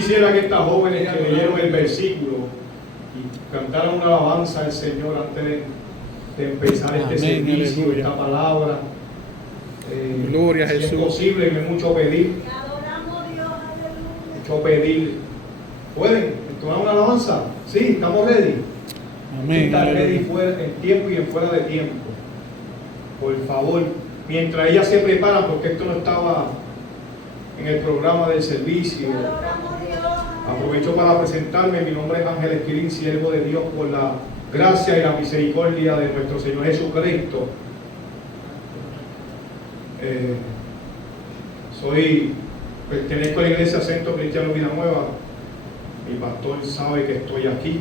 quisiera que estas jóvenes que leyeron el versículo y cantaran una alabanza al Señor antes de empezar este servicio, aleluya. Esta palabra. Gloria a Jesús. Si es posible, no es mucho pedir. Mucho pedir. ¿Pueden entonar una alabanza? Sí, estamos ready. Amén. Estar ready en tiempo y en fuera de tiempo. Por favor, mientras ellas se preparan, porque esto no estaba en el programa del servicio. Aprovecho para presentarme. Mi nombre es Ángel Esquilín, siervo de Dios por la gracia y la misericordia de nuestro Señor Jesucristo. Pertenezco a la Iglesia Centro Cristiano Vida Nueva. Mi pastor sabe que estoy aquí.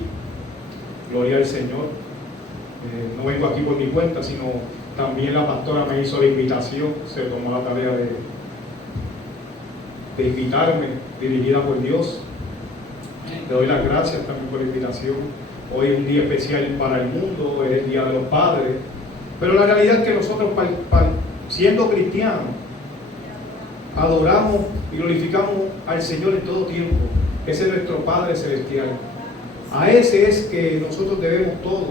Gloria al Señor. No vengo aquí por mi cuenta, sino también la pastora me hizo la invitación. Se tomó la tarea de invitarme, dirigida por Dios. Le doy las gracias también por la invitación. Hoy es un día especial para el mundo, es el Día de los Padres. Pero la realidad es que nosotros, siendo cristianos, adoramos y glorificamos al Señor en todo tiempo. Ese es nuestro Padre Celestial. A ese es que nosotros debemos todo.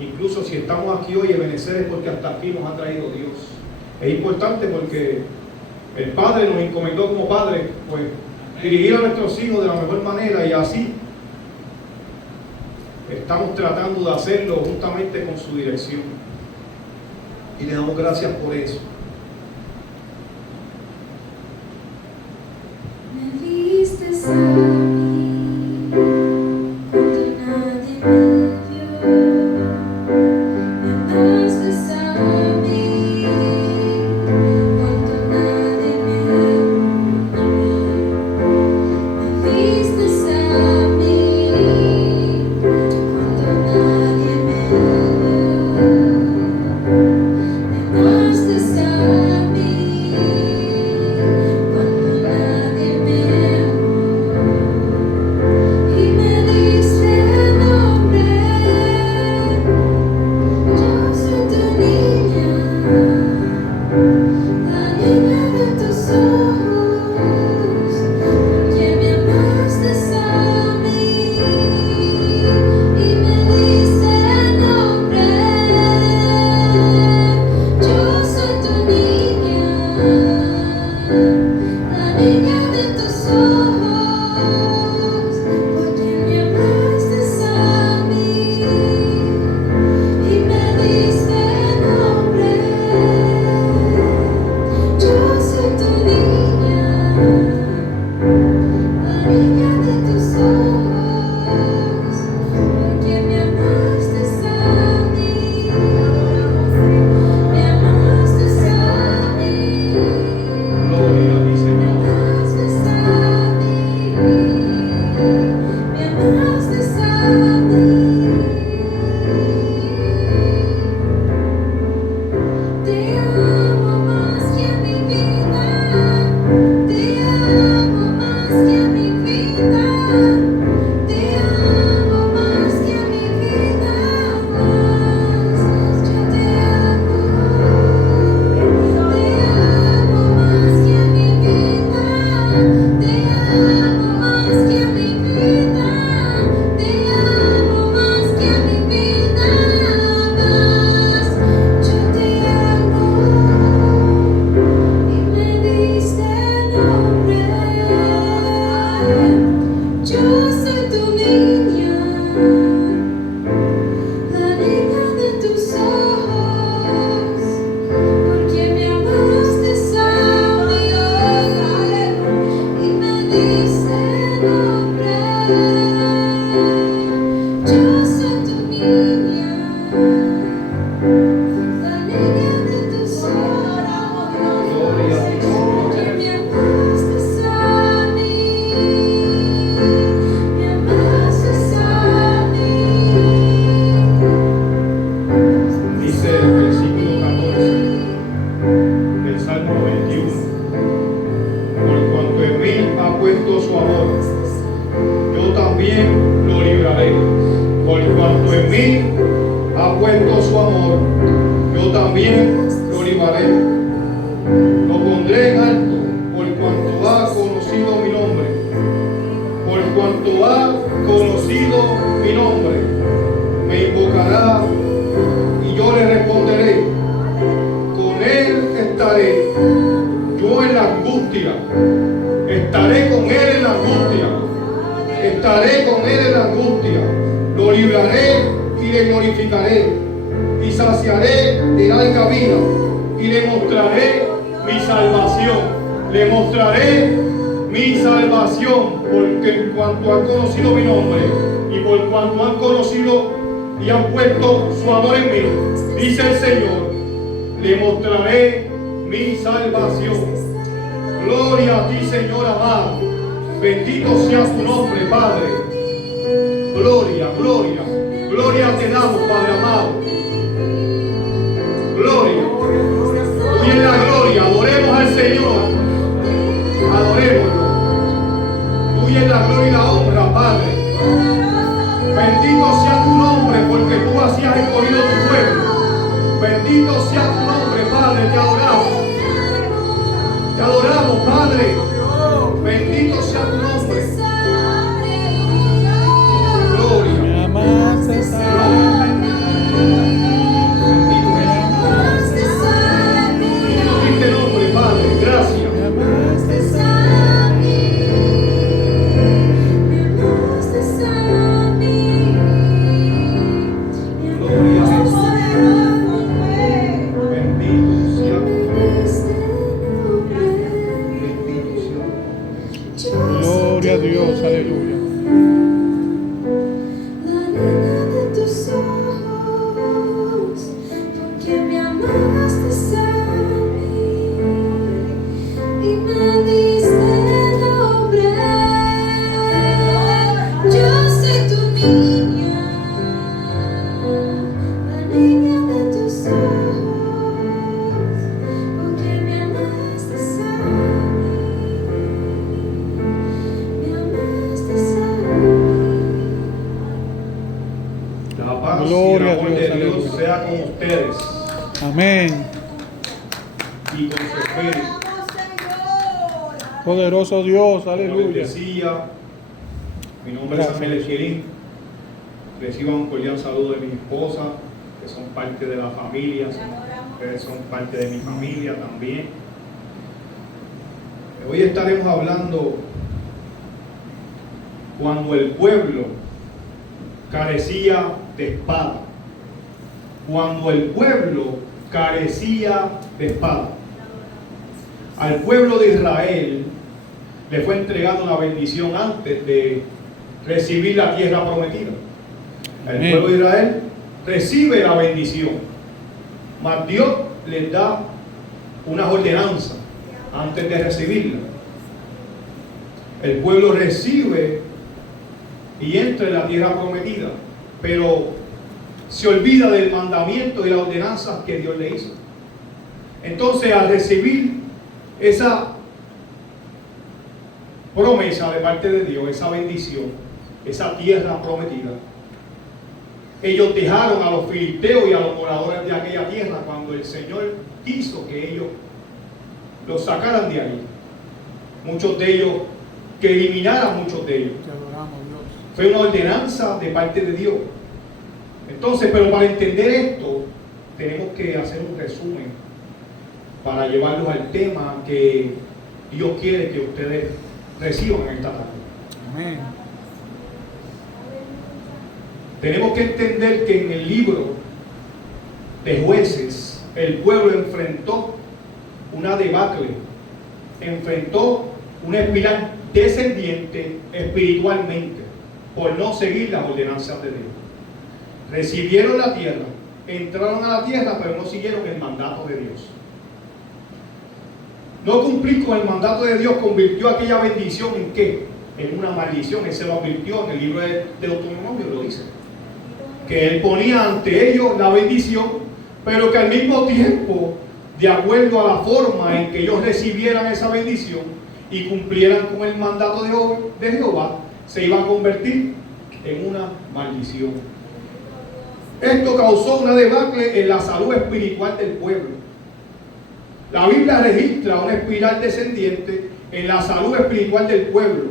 Incluso si estamos aquí hoy, Ebenezer, es porque hasta aquí nos ha traído Dios. Es importante porque el Padre nos encomendó como Padre, pues, dirigir a nuestros hijos de la mejor manera, y así estamos tratando de hacerlo justamente con su dirección. Y le damos gracias por eso. Me diste a mí cuando nadie me dio, me amaste a mí cuando nadie me amó, me diste a mí cuando nadie me dio, me amaste a mí cuando nadie me puesto su amor, yo también lo libraré. Lo pondré en alto por cuanto ha conocido mi nombre. por cuanto ha conocido mi nombre, me invocará y yo le responderé. Con él estaré yo en la angustia, estaré con él en la angustia, estaré con él en la angustia, lo libraré y le glorificaré, y saciaré de larga vida, y le mostraré mi salvación, le mostraré mi salvación, porque en cuanto han conocido mi nombre, y por cuanto han conocido y han puesto su amor en mí, dice el Señor, le mostraré mi salvación. Gloria a ti, Señor amado. Bendito sea tu nombre, Padre. Gloria, gloria, gloria te damos, Padre amado. Gloria. Hoy en la gloria, adoremos al Señor. Adorémoslo. Tuya es la gloria y la honra, Padre. Bendito sea tu nombre, porque tú así has escogido tu pueblo. Bendito sea tu nombre, Padre, te adoramos. Te adoramos, Padre. Bendito sea tu nombre. Gloria. Me amaste, Bendito nombre, Padre. Gracias. me amaste, Bendito sea tu nombre. Bendito sea tu nombre. gloria a Dios, aleluya. La niña de tus ojos, porque me amaste a mí y me diste nombre. Yo soy tu niña, la niña de tus ojos, porque me amaste a mí, me amaste a mí. La paz y Gloria el a amor Dios, de Dios aleluya. sea con ustedes Amén. y con su espíritu. Poderoso Dios, Como les aleluya. decía, mi nombre Gracias. es Samuel Esquirín. Reciban un cordial saludo de mi esposa, que son parte de la familia. Ustedes son parte de mi familia también. Hoy estaremos hablando cuando el pueblo carecía de espada. Cuando el pueblo carecía de espada. Al pueblo de Israel le fue entregada una bendición antes de recibir la tierra prometida. El Amén. pueblo de Israel recibe la bendición, mas Dios les da unas ordenanzas antes de recibirla. El pueblo recibe y entra en la tierra prometida, pero se olvida del mandamiento y las ordenanzas que Dios le hizo. Entonces, al recibir esa promesa de parte de Dios, esa bendición, esa tierra prometida, ellos dejaron a los filisteos y a los moradores de aquella tierra cuando el Señor quiso que ellos los sacaran de ahí. Muchos de ellos, que eliminaran muchos de ellos. Te adoramos, Dios. Fue una ordenanza de parte de Dios. Entonces, pero para entender esto, tenemos que hacer un resumen para llevarlos al tema que Dios quiere que ustedes reciban en esta tarde. Amén. Tenemos que entender que en el libro de Jueces, el pueblo enfrentó una debacle, enfrentó una espiral descendiente espiritualmente por no seguir las ordenanzas de Dios. Recibieron la tierra, entraron a la tierra, pero no siguieron el mandato de Dios. No cumplir con el mandato de Dios convirtió aquella bendición en ¿qué? En una maldición. Él se lo advirtió en el libro de Deuteronomio, lo dice. Que él ponía ante ellos la bendición, pero que al mismo tiempo, de acuerdo a la forma en que ellos recibieran esa bendición y cumplieran con el mandato de Jehová, se iba a convertir en una maldición. Esto causó una debacle en la salud espiritual del pueblo. La Biblia registra una espiral descendiente en la salud espiritual del pueblo,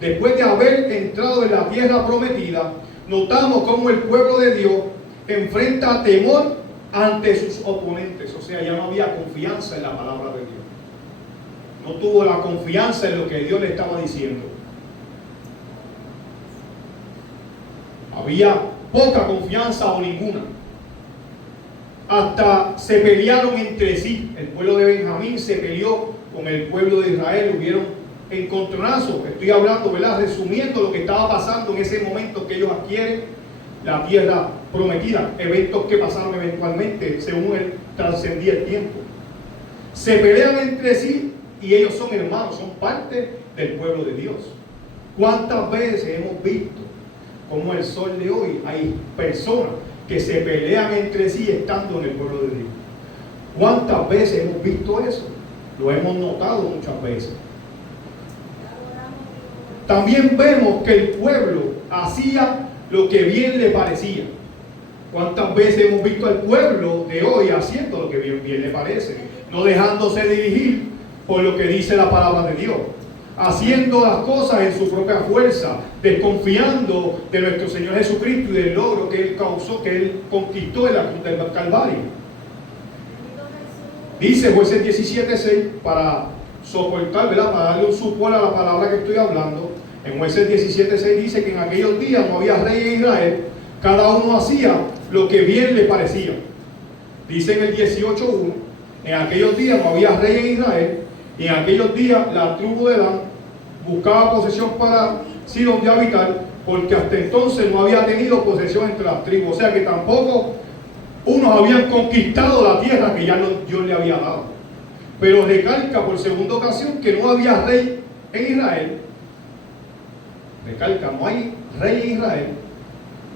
después de haber entrado en la tierra prometida, notamos cómo el pueblo de Dios enfrenta temor ante sus oponentes. O sea, ya no había confianza en la palabra de Dios. No tuvo la confianza en lo que Dios le estaba diciendo. Había poca confianza o ninguna. Hasta se pelearon entre sí. El pueblo de Benjamín se peleó con el pueblo de Israel. Hubieron encontronazos. Estoy hablando, ¿verdad? Resumiendo lo que estaba pasando en ese momento que ellos adquieren la tierra prometida. Eventos que pasaron eventualmente según él trascendía el tiempo. Se pelean entre sí y ellos son hermanos, son parte del pueblo de Dios. ¿Cuántas veces hemos visto como el sol de hoy hay personas que se pelean entre sí estando en el pueblo de Dios? ¿Cuántas veces hemos visto eso? Lo hemos notado muchas veces. También vemos que el pueblo hacía lo que bien le parecía. ¿Cuántas veces hemos visto al pueblo de hoy haciendo lo que bien le parece? No dejándose dirigir por lo que dice la palabra de Dios, haciendo las cosas en su propia fuerza, desconfiando de nuestro Señor Jesucristo y del logro que Él causó, que Él conquistó en la cruz del Calvario. Dice Jueces 17:6, para soportar, ¿verdad? Para darle un support a la palabra que estoy hablando. En Jueces 17:6 dice que en aquellos días no había rey en Israel, cada uno hacía lo que bien le parecía. Dice en el 18:1, en aquellos días no había rey en Israel, y en aquellos días la tribu de Dan buscaba posesión para sí donde habitar, porque hasta entonces no había tenido posesión entre las tribus. O sea que tampoco unos habían conquistado la tierra que ya Dios le había dado. Pero recalca por segunda ocasión que no había rey en Israel. Recalca, no hay rey en Israel.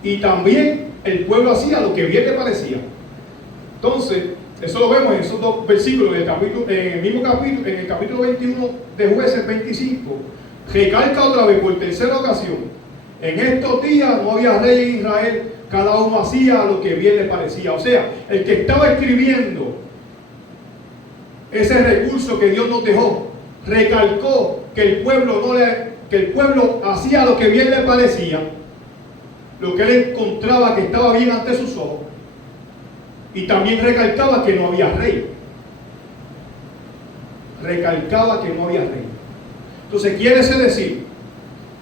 Y también el pueblo hacía lo que bien le parecía. Entonces, eso lo vemos en esos dos versículos en el mismo capítulo, en el capítulo 21 de Jueces 25. Recalca otra vez por tercera ocasión: en estos días no había rey en Israel, cada uno hacía lo que bien le parecía. O sea, el que estaba escribiendo ese recurso que Dios nos dejó, recalcó que el pueblo hacía lo que bien le parecía, lo que él encontraba que estaba bien ante sus ojos. Y también recalcaba que no había rey. Recalcaba que no había rey. Entonces quiere decir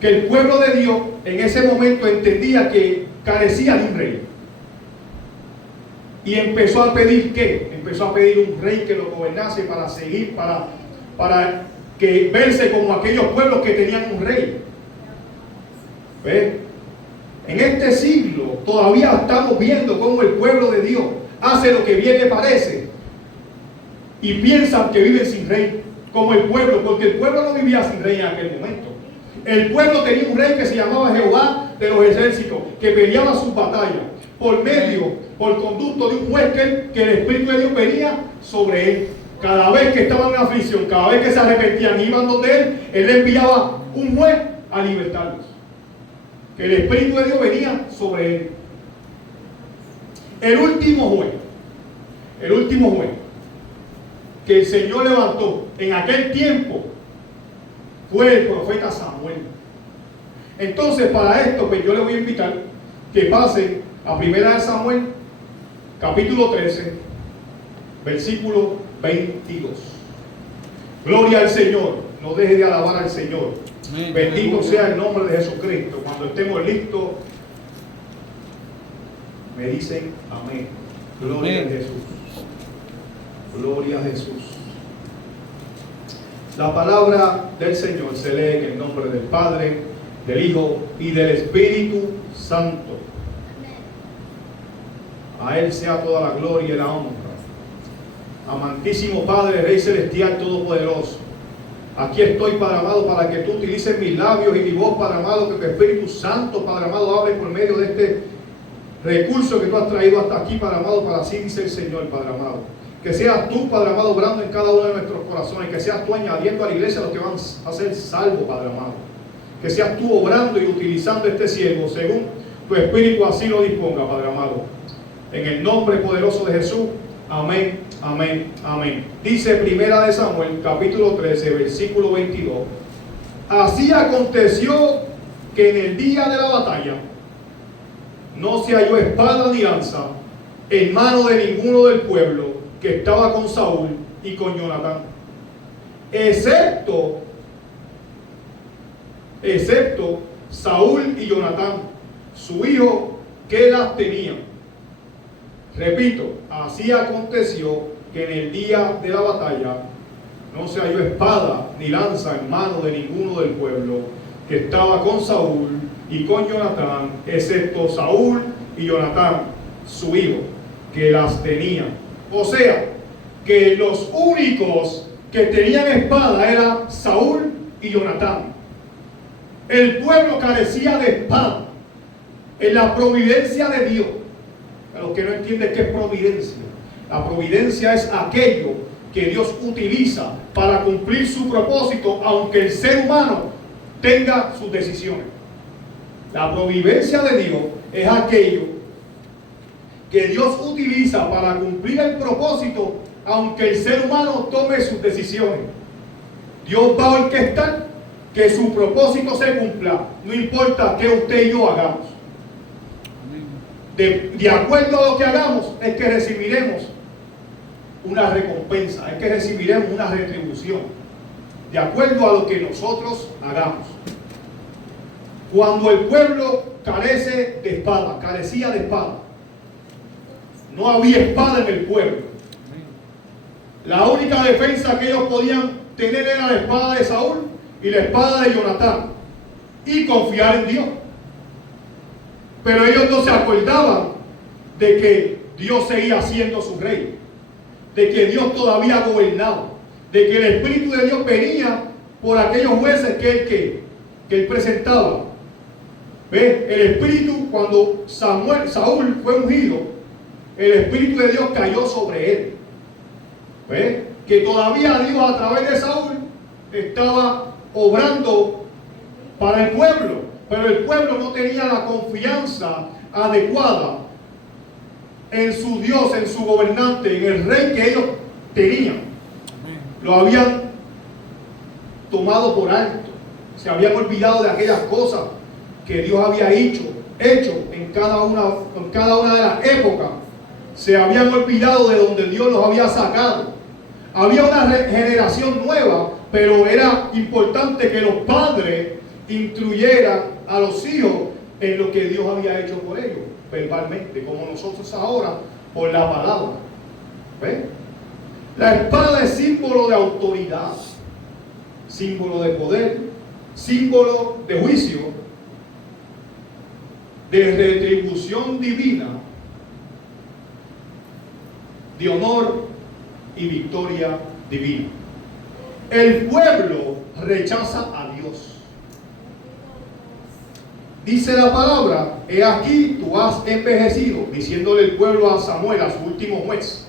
que el pueblo de Dios en ese momento entendía que carecía de un rey. Y empezó a pedir ¿qué? Empezó a pedir un rey que lo gobernase para seguir, para que verse como aquellos pueblos que tenían un rey. ¿Ves? En este siglo todavía estamos viendo cómo el pueblo de Dios hace lo que bien le parece y piensan que viven sin rey, como el pueblo, porque el pueblo no vivía sin rey en aquel momento. El pueblo tenía un rey que se llamaba Jehová de los ejércitos, que peleaba sus batallas por conducto de un juez que el Espíritu de Dios venía sobre él. Cada vez que estaban en aflicción, cada vez que se arrepentían y iban donde él enviaba un juez a libertarlos. Que el Espíritu de Dios venía sobre él. El último juez que el Señor levantó en aquel tiempo fue el profeta Samuel. Entonces, para esto, pues yo le voy a invitar que pasen a 1 Samuel, capítulo 13, versículo 22. Gloria al Señor. No deje de alabar al Señor. Amén. Bendito sea el nombre de Jesucristo. Cuando estemos listos, me dicen amén. Gloria Amén. a Jesús. Gloria a Jesús. La palabra del Señor se lee en el nombre del Padre, del Hijo y del Espíritu Santo. A Él sea toda la gloria y la honra. Amantísimo Padre, Rey Celestial Todopoderoso, aquí estoy, Padre amado, para que tú utilices mis labios y mi voz, Padre amado, que tu Espíritu Santo, Padre amado, hable por medio de este recurso que tú has traído hasta aquí, Padre amado, para así dice el Señor, Padre amado. Que seas tú, Padre amado, obrando en cada uno de nuestros corazones, que seas tú añadiendo a la iglesia los que van a ser salvos, Padre amado. Que seas tú obrando y utilizando este siervo según tu Espíritu así lo disponga, Padre amado. En el nombre poderoso de Jesús, amén, amén, amén. Dice 1 Samuel, capítulo 13, versículo 22. Así aconteció que en el día de la batalla no se halló espada ni lanza en mano de ninguno del pueblo que estaba con Saúl y con Jonatán, excepto Saúl y Jonatán, su hijo, que las tenía. Repito, así aconteció que en el día de la batalla no se halló espada ni lanza en mano de ninguno del pueblo que estaba con Saúl y con Jonatán, excepto Saúl y Jonatán, su hijo, que las tenía. O sea, que los únicos que tenían espada eran Saúl y Jonatán. El pueblo carecía de espada. En la providencia de Dios, a los que no entienden qué es providencia, la providencia es aquello que Dios utiliza para cumplir su propósito, aunque el ser humano tenga sus decisiones. La providencia de Dios es aquello que Dios utiliza para cumplir el propósito, aunque el ser humano tome sus decisiones. Dios va a orquestar que su propósito se cumpla, no importa qué usted y yo hagamos. De acuerdo a lo que hagamos, es que recibiremos una recompensa, es que recibiremos una retribución, de acuerdo a lo que nosotros hagamos. Cuando el pueblo carece de espada, carecía de espada, no había espada en el pueblo. La única defensa que ellos podían tener era la espada de Saúl y la espada de Jonatán, y confiar en Dios. Pero ellos no se acordaban de que Dios seguía siendo su rey, de que Dios todavía gobernaba, de que el Espíritu de Dios venía por aquellos jueces que él presentaba. ¿Ve? El Espíritu, cuando Saúl fue ungido, el Espíritu de Dios cayó sobre él. ¿Ve? Que todavía Dios a través de Saúl estaba obrando para el pueblo. Pero el pueblo no tenía la confianza adecuada en su Dios, en su gobernante, en el rey que ellos tenían. Lo habían tomado por alto. Se habían olvidado de aquellas cosas que Dios había hecho en cada una de las épocas. Se habían olvidado de donde Dios los había sacado. Había una generación nueva, pero era importante que los padres instruyeran a los hijos en lo que Dios había hecho por ellos, verbalmente, como nosotros ahora, por la palabra. ¿Ven? La espada es símbolo de autoridad, símbolo de poder, símbolo de juicio, de retribución divina, de honor y victoria divina. El pueblo rechaza a Dios. Dice la palabra: he aquí tú has envejecido, diciéndole el pueblo a Samuel, a su último juez.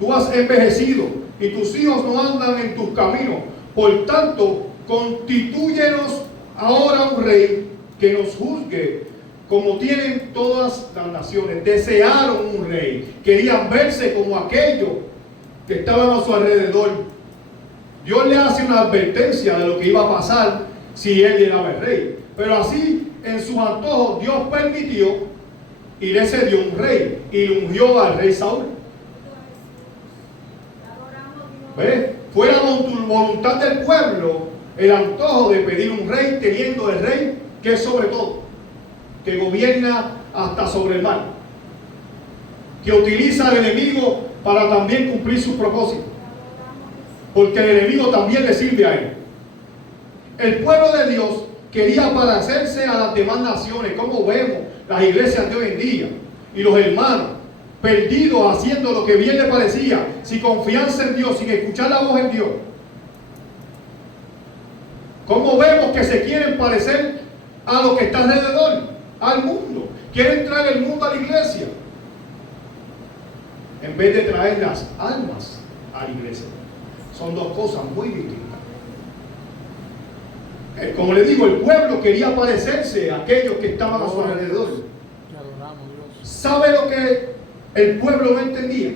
Tú has envejecido y tus hijos no andan en tus caminos. Por tanto, constitúyenos ahora un rey que nos juzgue como tienen todas las naciones. Desearon un rey, querían verse como aquellos que estaban a su alrededor. Dios le hace una advertencia de lo que iba a pasar si él llegaba el rey. Pero así, en sus antojos, Dios permitió y le cedió un rey y le ungió al rey Saúl. ¿Ves? Fue la voluntad del pueblo el antojo de pedir un rey, teniendo el rey que es sobre todo, que gobierna hasta sobre el mal, que utiliza al enemigo para también cumplir sus propósitos, porque el enemigo también le sirve a él. El pueblo de Dios quería parecerse a las demás naciones, como vemos las iglesias de hoy en día, y los hermanos perdidos haciendo lo que bien les parecía, sin confianza en Dios, sin escuchar la voz de Dios. Como vemos que se quieren parecer a lo que está alrededor, al mundo. Quieren traer el mundo a la iglesia, en vez de traer las almas a la iglesia. Son dos cosas muy distintas. Como le digo, el pueblo quería parecerse a aquellos que estaban a su alrededor. ¿Sabe lo que el pueblo no entendía?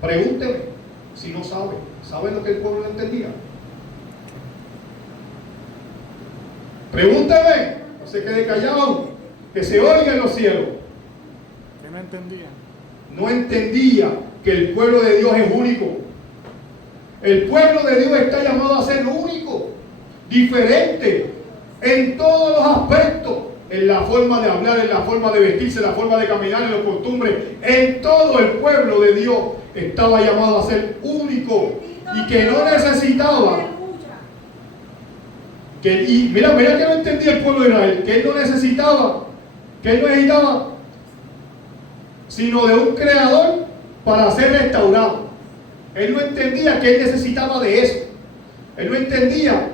Pregúnteme si no sabe. ¿Sabe lo que el pueblo no entendía? Pregúnteme, no se quede callado, que se oiga en los cielos. Que no entendía. No entendía que el pueblo de Dios es único. El pueblo de Dios está llamado a ser único, diferente, en todos los aspectos, en la forma de hablar, en la forma de vestirse, en la forma de caminar, en las costumbres, en todo el pueblo de Dios estaba llamado a ser único y que no necesitaba. Mira que no entendía el pueblo de Israel, que él no necesitaba, sino de un creador para ser restaurado. Él no entendía que él necesitaba de eso. Él no entendía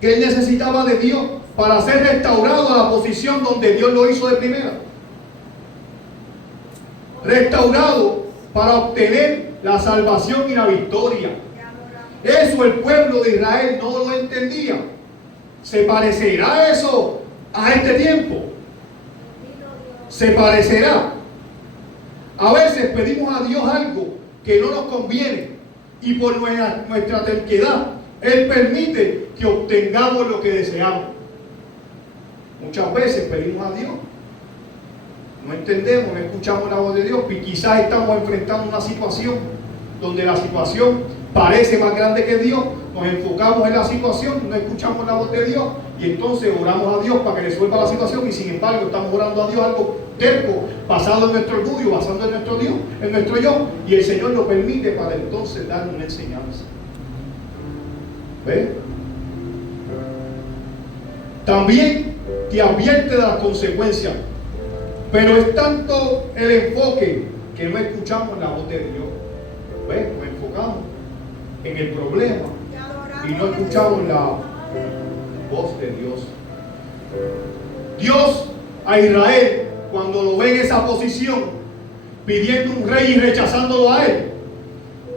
que él necesitaba de Dios para ser restaurado a la posición donde Dios lo hizo de primera. Restaurado para obtener la salvación y la victoria. Eso el pueblo de Israel no lo entendía. ¿Se parecerá eso a este tiempo? ¿Se parecerá? A veces pedimos a Dios algo que no nos conviene y por nuestra terquedad Él permite que obtengamos lo que deseamos. Muchas veces pedimos a Dios, no entendemos, no escuchamos la voz de Dios y quizás estamos enfrentando una situación donde la situación parece más grande que Dios. Nos enfocamos en la situación, no escuchamos la voz de Dios y entonces oramos a Dios para que resuelva la situación y sin embargo estamos orando a Dios algo terco, basado en nuestro orgullo, basado en nuestro Dios, en nuestro yo, y el Señor lo permite para entonces darnos una enseñanza. ¿Ve? También te advierte de las consecuencias, pero es tanto el enfoque que no escuchamos la voz de Dios. ¿Ve? Nos enfocamos en el problema y no escuchamos la voz de Dios. Dios a Israel, cuando lo ve en esa posición, pidiendo un rey y rechazándolo a él,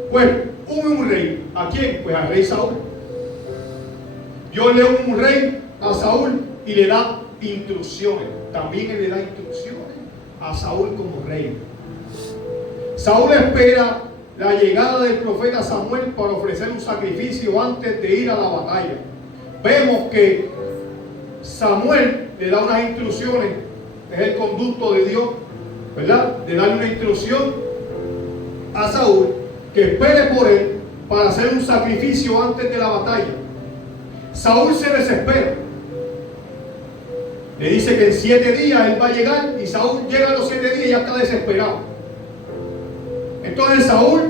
pues un rey. ¿A quién? Pues al rey Saúl. Dios le da un rey a Saúl y le da instrucciones. También él le da instrucciones a Saúl como rey. Saúl espera la llegada del profeta Samuel para ofrecer un sacrificio antes de ir a la batalla. Vemos que Samuel le da unas instrucciones, es el conducto de Dios, ¿verdad? De darle una instrucción a Saúl que espere por él para hacer un sacrificio antes de la batalla. Saúl se desespera. Le dice que en 7 días él va a llegar y Saúl llega a los 7 días y ya está desesperado. Entonces Saúl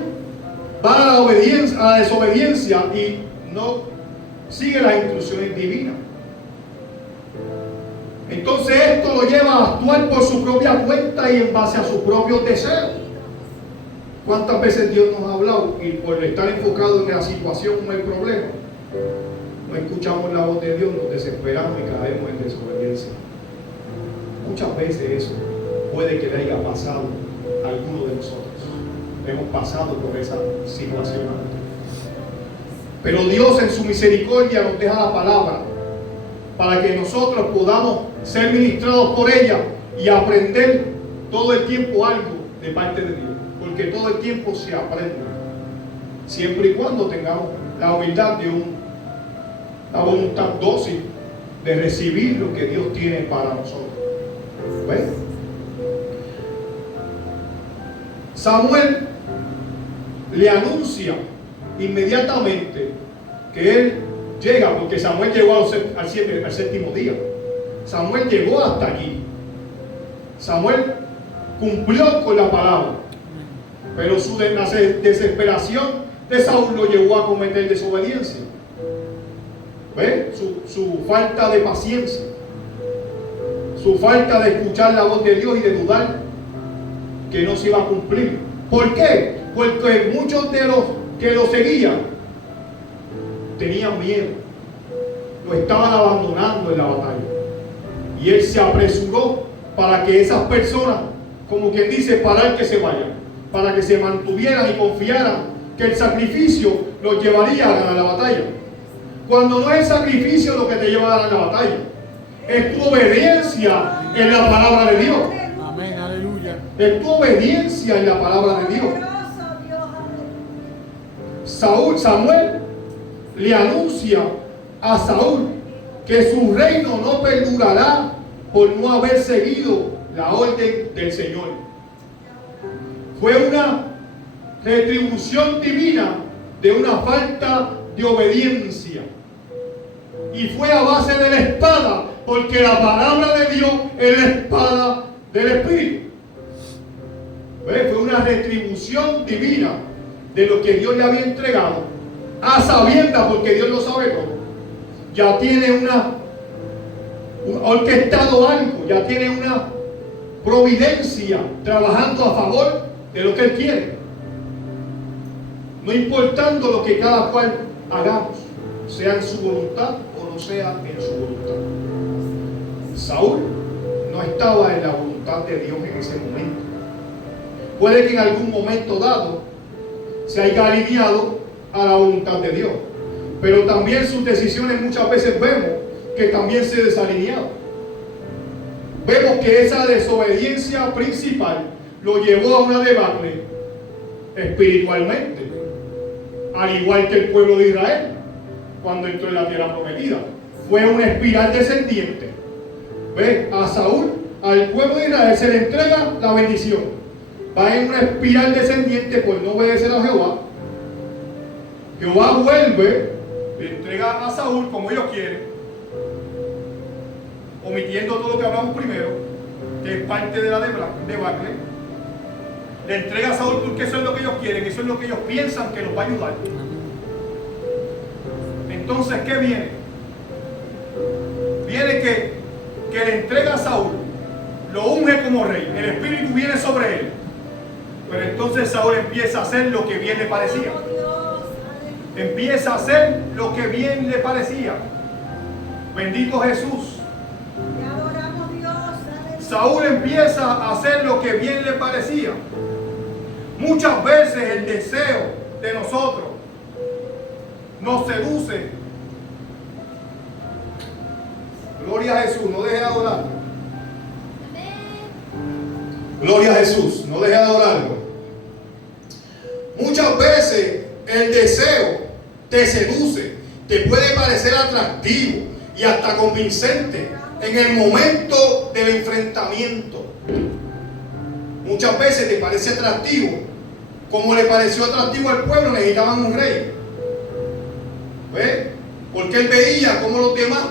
va a la desobediencia y no sigue las instrucciones divinas. Entonces esto lo lleva a actuar por su propia cuenta y en base a sus propios deseos. ¿Cuántas veces Dios nos ha hablado y por estar enfocado en la situación o en el problema, no escuchamos la voz de Dios, nos desesperamos y caemos en desobediencia? Muchas veces eso puede que le haya pasado a alguno de nosotros. Hemos pasado por esa situación antes. Pero Dios en su misericordia nos deja la palabra para que nosotros podamos ser ministrados por ella y aprender todo el tiempo algo de parte de Dios. Porque todo el tiempo se aprende, siempre y cuando tengamos la humildad de una voluntad dócil de recibir lo que Dios tiene para nosotros. ¿Ves? Samuel le anuncia inmediatamente que él llega, porque Samuel llegó al 7º día. Samuel llegó hasta aquí. Samuel cumplió con la palabra, pero su desesperación de Saúl lo llevó a cometer desobediencia. ¿Ve? Su falta de paciencia, su falta de escuchar la voz de Dios y de dudar que no se iba a cumplir. ¿Por qué? Porque muchos de los que lo seguían tenían miedo, lo estaban abandonando en la batalla, y él se apresuró para que esas personas, como quien dice, para que se vayan, para que se mantuvieran y confiaran que el sacrificio los llevaría a ganar la batalla. Cuando no es el sacrificio lo que te lleva a ganar la batalla, es tu obediencia en la palabra de Dios. Amén, aleluya. Es tu obediencia en la palabra de Dios. Samuel le anuncia a Saúl que su reino no perdurará por no haber seguido la orden del Señor. Fue una retribución divina de una falta de obediencia. Y fue a base de la espada, porque la palabra de Dios es la espada del Espíritu. Fue una retribución divina de lo que Dios le había entregado, a sabiendas, porque Dios lo sabe todo. Ya tiene un orquestado algo, ya tiene una providencia trabajando a favor de lo que Él quiere, no importando lo que cada cual hagamos, sea en su voluntad o no sea en su voluntad. Saúl no estaba en la voluntad de Dios en ese momento. Puede que en algún momento dado se haya alineado a la voluntad de Dios, pero también sus decisiones muchas veces vemos que también se desalinearon. Vemos que esa desobediencia principal lo llevó a una debacle espiritualmente, al igual que el pueblo de Israel cuando entró en la tierra prometida. Fue una espiral descendiente. ¿Ve? A Saúl, al pueblo de Israel se le entrega la bendición. Va en una espiral descendiente por no obedecer a Jehová. Jehová vuelve, le entrega a Saúl como ellos quieren, omitiendo todo lo que hablamos primero, que es parte de la debacle. Le entrega a Saúl porque eso es lo que ellos quieren, eso es lo que ellos piensan que los va a ayudar. Entonces, ¿qué viene? Viene que le entrega a Saúl, lo unge como rey, el espíritu viene sobre él, pero entonces Saúl empieza a hacer lo que bien le parecía. Empieza a hacer lo que bien le parecía. Bendito Jesús. Saúl empieza a hacer lo que bien le parecía. Muchas veces el deseo de nosotros nos seduce. Gloria a Jesús, no deje de adorarlo. Gloria a Jesús, no deje de adorarlo. Muchas veces el deseo te seduce, te puede parecer atractivo y hasta convincente en el momento del enfrentamiento. Muchas veces te parece atractivo, como le pareció atractivo al pueblo, necesitaban un rey. ¿Ves? Porque él veía cómo los demás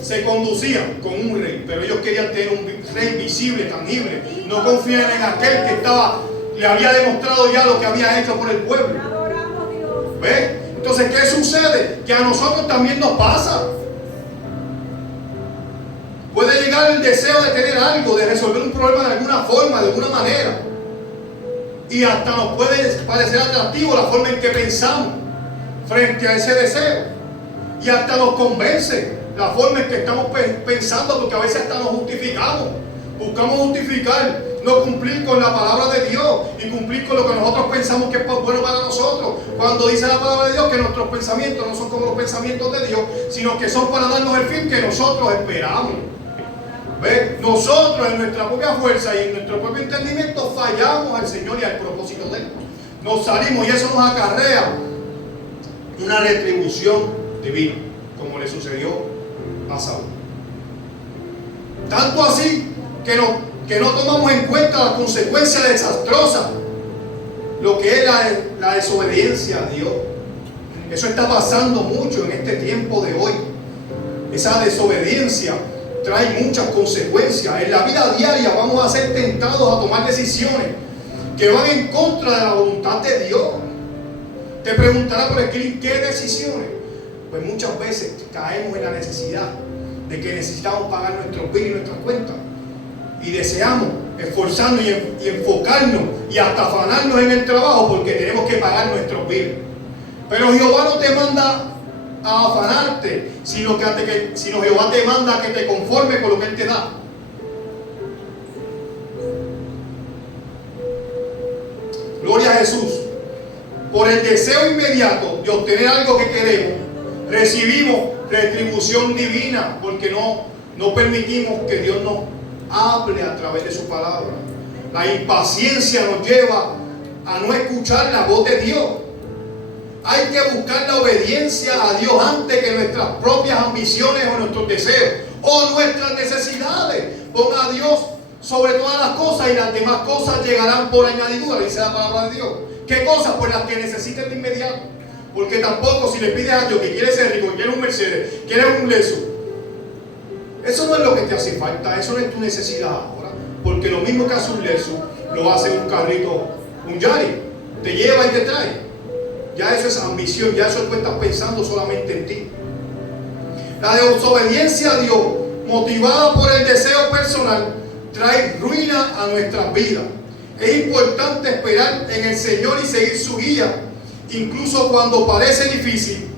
se conducían con un rey, pero ellos querían tener un rey visible, tangible. No confían en aquel que le había demostrado ya lo que había hecho por el pueblo. ¿Ves? Entonces, ¿qué sucede? Que a nosotros también nos pasa. Puede llegar el deseo de tener algo, de resolver un problema de alguna forma, de alguna manera. Y hasta nos puede parecer atractivo la forma en que pensamos frente a ese deseo. Y hasta nos convence la forma en que estamos pensando, porque a veces hasta nos justificamos. Buscamos justificar, no cumplir con la palabra de Dios y cumplir con lo que nosotros pensamos que es bueno para nosotros. Cuando dice la palabra de Dios que nuestros pensamientos no son como los pensamientos de Dios, sino que son para darnos el fin que nosotros esperamos. ¿Ves? Nosotros en nuestra propia fuerza y en nuestro propio entendimiento fallamos al Señor y al propósito de Él. Nos salimos y eso nos acarrea una retribución divina, como le sucedió a Saúl. Tanto así que no tomamos en cuenta las consecuencias desastrosas, lo que es la desobediencia a Dios. Eso está pasando mucho en este tiempo de hoy. Esa desobediencia trae muchas consecuencias. En la vida diaria vamos a ser tentados a tomar decisiones que van en contra de la voluntad de Dios. Te preguntará por escribir qué decisiones. Pues muchas veces caemos en la necesidad de que necesitamos pagar nuestros biles y nuestras cuentas. Y deseamos esforzarnos y enfocarnos y hasta afanarnos en el trabajo porque tenemos que pagar nuestros biles. Pero Jehová no te manda a afanarte, sino Jehová te manda a que te conformes con lo que Él te da. Gloria a Jesús. Por el deseo inmediato de obtener algo que queremos, recibimos retribución divina, porque no permitimos que Dios nos hable a través de su palabra. La impaciencia nos lleva a no escuchar la voz de Dios, Hay que buscar la obediencia a Dios antes que nuestras propias ambiciones o nuestros deseos o nuestras necesidades. Ponga a Dios sobre todas las cosas y las demás cosas llegarán por añadidura, dice la palabra de Dios. ¿Qué cosas? Pues las que necesiten de inmediato. Porque tampoco si le pides a Dios que quiere ser rico, quiere un Mercedes, quiere un Lexus, eso no es lo que te hace falta, eso no es tu necesidad ahora. Porque lo mismo que hace un Lexus, lo hace un carrito, un Yaris, te lleva y te trae. Ya eso es ambición, ya eso tú estás pensando solamente en ti. La desobediencia a Dios, motivada por el deseo personal, trae ruina a nuestras vidas. Es importante esperar en el Señor y seguir su guía, incluso cuando parece difícil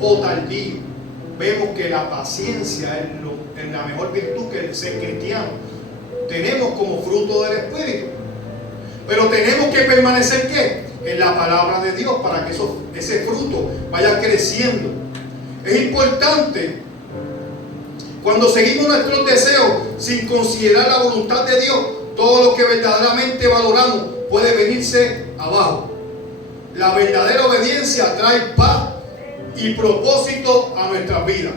o tardío. Vemos que la paciencia es la mejor virtud que el ser cristiano tenemos como fruto del Espíritu. Pero tenemos que permanecer ¿qué? En la palabra de Dios para que ese fruto vaya creciendo. Es importante cuando seguimos nuestros deseos sin considerar la voluntad de Dios, todo lo que verdaderamente valoramos puede venirse abajo. La verdadera obediencia trae paz y propósito a nuestras vidas.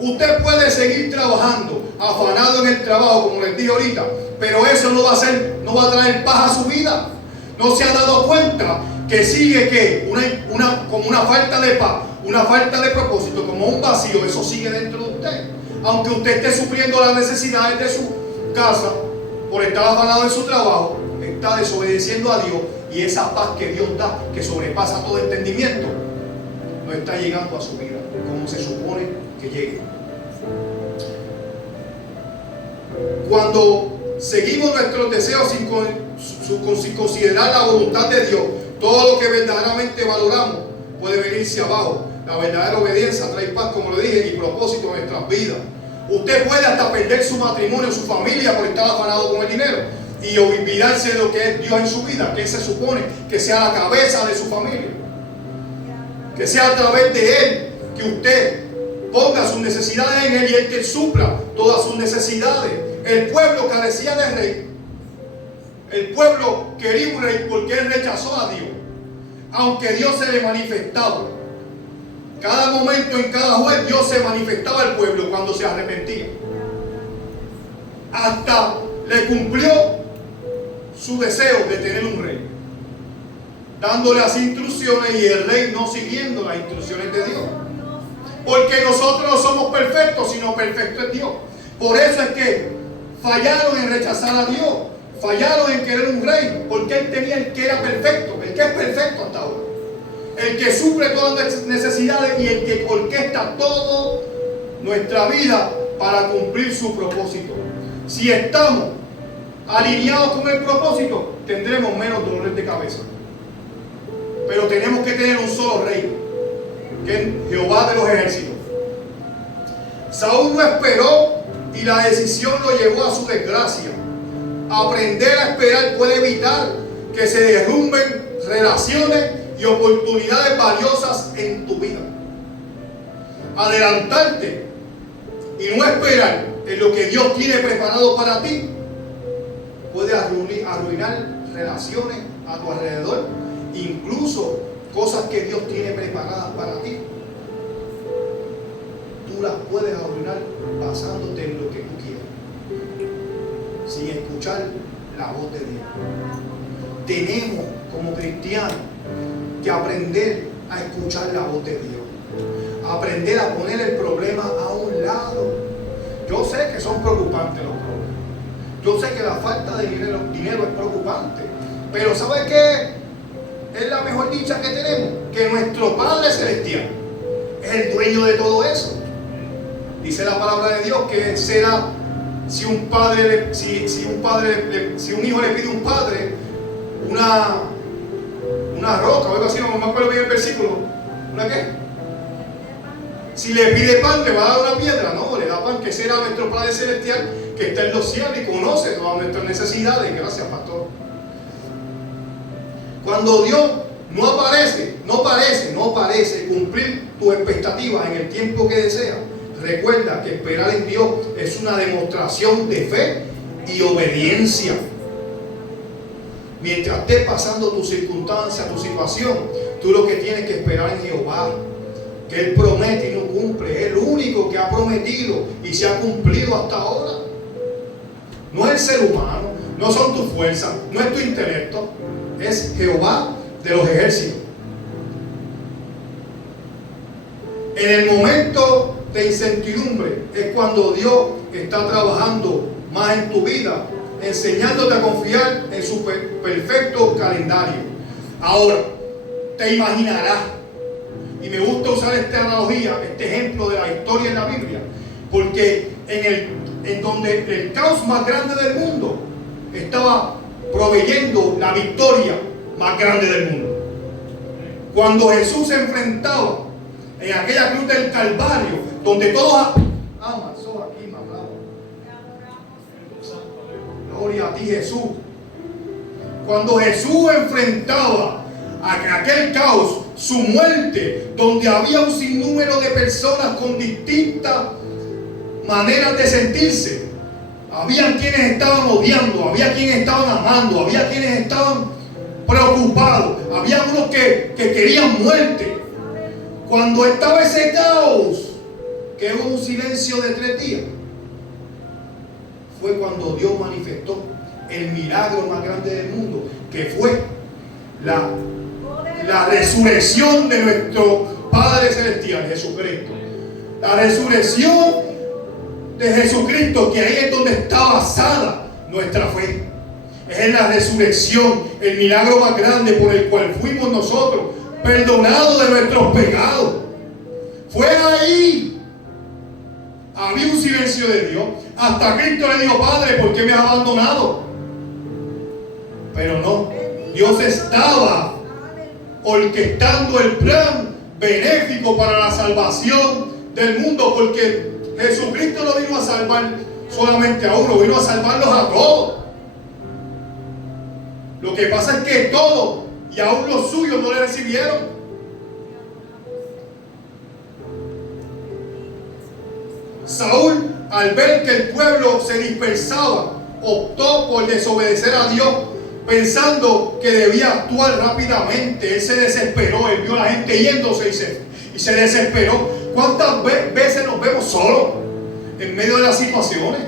Usted puede seguir trabajando, afanado en el trabajo, como les dije ahorita, pero eso no va a traer paz a su vida. ¿No se ha dado cuenta que sigue que como una falta de paz, una falta de propósito, como un vacío? Eso sigue dentro de usted. Aunque usted esté supliendo las necesidades de su casa por estar afanado en su trabajo, está desobedeciendo a Dios, y esa paz que Dios da, que sobrepasa todo entendimiento, no está llegando a su vida como se supone que llegue. Cuando seguimos nuestros deseos sin considerar la voluntad de Dios, todo lo que verdaderamente valoramos puede venirse abajo. La verdadera obediencia trae paz, como le dije, y propósito en nuestras vidas. Usted puede hasta perder su matrimonio, su familia, por estar afanado con el dinero y olvidarse de lo que es Dios en su vida, que Él se supone que sea la cabeza de su familia, que sea a través de Él que usted ponga sus necesidades en Él y Él que supla todas sus necesidades. El pueblo carecía de rey. El pueblo quería un rey porque él rechazó a Dios, aunque Dios se le manifestaba. Cada momento, en cada juez, Dios se manifestaba al pueblo cuando se arrepentía. Hasta le cumplió su deseo de tener un rey, dándole las instrucciones, y el rey no siguiendo las instrucciones de Dios. Porque nosotros no somos perfectos, sino perfecto es Dios. Por eso es que fallaron en rechazar a Dios, fallaron en querer un rey, porque Él tenía el que era perfecto, el que es perfecto hasta ahora, el que suple todas nuestras necesidades y el que orquesta toda nuestra vida para cumplir su propósito. Si estamos alineados con el propósito, tendremos menos dolores de cabeza. Pero tenemos que tener un solo rey, que es Jehová de los ejércitos. Saúl no esperó y la decisión lo llevó a su desgracia. Aprender a esperar puede evitar que se derrumben relaciones y oportunidades valiosas en tu vida. Adelantarte y no esperar en lo que Dios tiene preparado para ti puede arruinar relaciones a tu alrededor, incluso cosas que Dios tiene preparadas para ti. Tú las puedes arruinar basándote en lo que tú quieres, sin escuchar la voz de Dios. Tenemos como cristianos que aprender a escuchar la voz de Dios, aprender a poner el problema a un lado. Yo sé que son preocupantes los problemas, yo sé que la falta de dinero es preocupante, pero ¿sabe qué? Es la mejor dicha que tenemos, que nuestro Padre Celestial es el dueño de todo eso. Dice la palabra de Dios que será si un hijo le pide a un padre una roca o algo así, no me acuerdo bien el versículo. ¿Una qué? Si le pide pan, le va a dar una piedra. No, le da pan, que será nuestro Padre Celestial que está en los cielos y conoce todas nuestras necesidades. Gracias, pastor. Cuando Dios no parece cumplir tus expectativas en el tiempo que deseas, recuerda que esperar en Dios es una demostración de fe y obediencia. Mientras estés pasando tu circunstancia, tu situación, Tú lo que tienes que esperar en Jehová, que Él promete y no cumple. Es el único que ha prometido y se ha cumplido hasta ahora. No es el ser humano, no son tus fuerzas, no es tu intelecto, es Jehová de los ejércitos. En el momento de incertidumbre es cuando Dios está trabajando más en tu vida, enseñándote a confiar en su perfecto calendario. Ahora, te imaginarás, y me gusta usar esta analogía, este ejemplo de la historia en la Biblia, porque en donde el caos más grande del mundo estaba proveyendo la victoria más grande del mundo. Cuando Jesús se enfrentaba en aquella cruz del Calvario, donde todos aman, sos aquí, me hablaba. Gloria a ti, Jesús. Cuando Jesús enfrentaba a aquel caos, su muerte, donde había un sinnúmero de personas con distintas maneras de sentirse. Había quienes estaban odiando, había quienes estaban amando, había quienes estaban preocupados, había unos que querían muerte. Cuando estaba ese caos, que hubo un silencio de 3 días, fue cuando Dios manifestó el milagro más grande del mundo, que fue la resurrección de nuestro Padre Celestial, Jesucristo. La resurrección de Jesucristo, que ahí es donde está basada nuestra fe. Es en la resurrección, el milagro más grande por el cual fuimos nosotros perdonados de nuestros pecados. Fue ahí. Había un silencio de Dios. Hasta Cristo le dijo: Padre, ¿por qué me has abandonado? Pero no, Dios estaba orquestando el plan benéfico para la salvación del mundo, porque Jesucristo no vino a salvar solamente a uno, vino a salvarlos a todos. Lo que pasa es que todos, y aún los suyos, no le recibieron. Saúl, al ver que el pueblo se dispersaba, optó por desobedecer a Dios, pensando que debía actuar rápidamente. Él se desesperó, él vio a la gente yéndose y se desesperó. ¿Cuántas veces nos vemos solos en medio de las situaciones?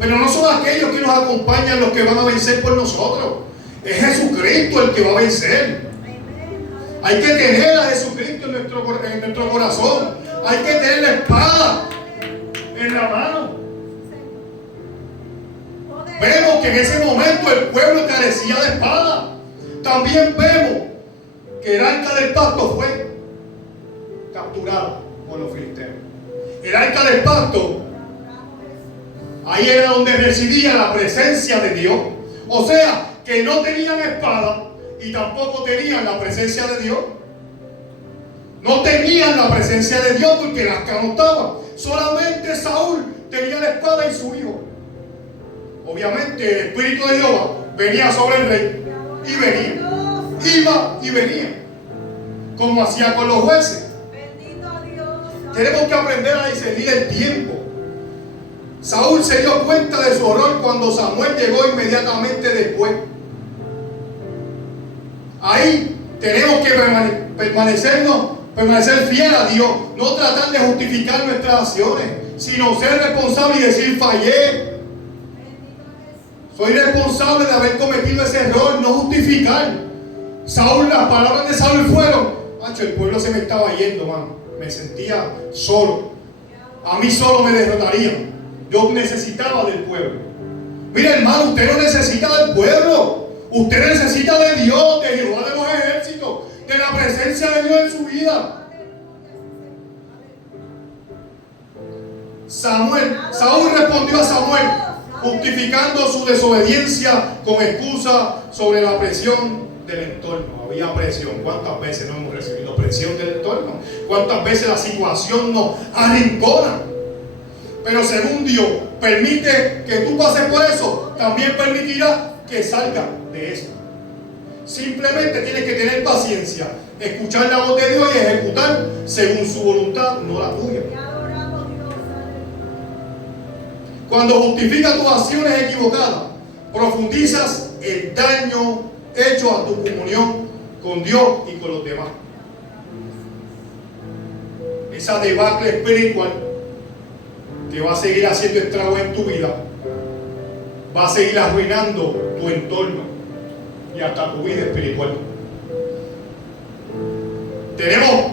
Pero no son aquellos que nos acompañan los que van a vencer por nosotros. Es Jesucristo el que va a vencer. Hay que tener a Jesucristo en nuestro corazón. Hay que tener la espada en la mano. Vemos que en ese momento el pueblo carecía de espada. También vemos que el arca del pacto fue capturada por los filisteos. El arca del pacto, ahí era donde residía la presencia de Dios. O sea, que no tenían espada y tampoco tenían la presencia de Dios. No tenían la presencia de Dios porque el arca no estaba. Solamente Saúl tenía la espada y su hijo. Obviamente el Espíritu de Jehová venía sobre el rey y venía, iba y venía, como hacía con los jueces. Tenemos que aprender a discernir el tiempo. Saúl se dio cuenta de su horror cuando Samuel llegó inmediatamente después. Ahí tenemos que permanecer fiel a Dios, no tratar de justificar nuestras acciones, sino ser responsable y decir: fallé. Soy responsable de haber cometido ese error, no justificar. Saúl, las palabras de Saúl fueron: macho, el pueblo se me estaba yendo, mano. Me sentía solo. A mí solo me derrotarían. Yo necesitaba del pueblo. Mira, hermano, usted no necesita del pueblo. Usted necesita de Dios, de Jehová de los ejércitos, de la presencia de Dios en su vida. Saúl respondió a Samuel, justificando su desobediencia con excusa sobre la presión del entorno. Había presión. ¿Cuántas veces no hemos recibido presión del entorno? ¿Cuántas veces la situación nos arrincona? Pero según Dios permite que tú pases por eso, también permitirá que salga de eso. Simplemente tienes que tener paciencia, escuchar la voz de Dios y ejecutar según su voluntad, no la tuya. Cuando justificas tus acciones equivocadas, profundizas el daño hecho a tu comunión con Dios y con los demás. Esa debacle espiritual que va a seguir haciendo estragos en tu vida, va a seguir arruinando tu entorno y hasta tu vida espiritual. Tenemos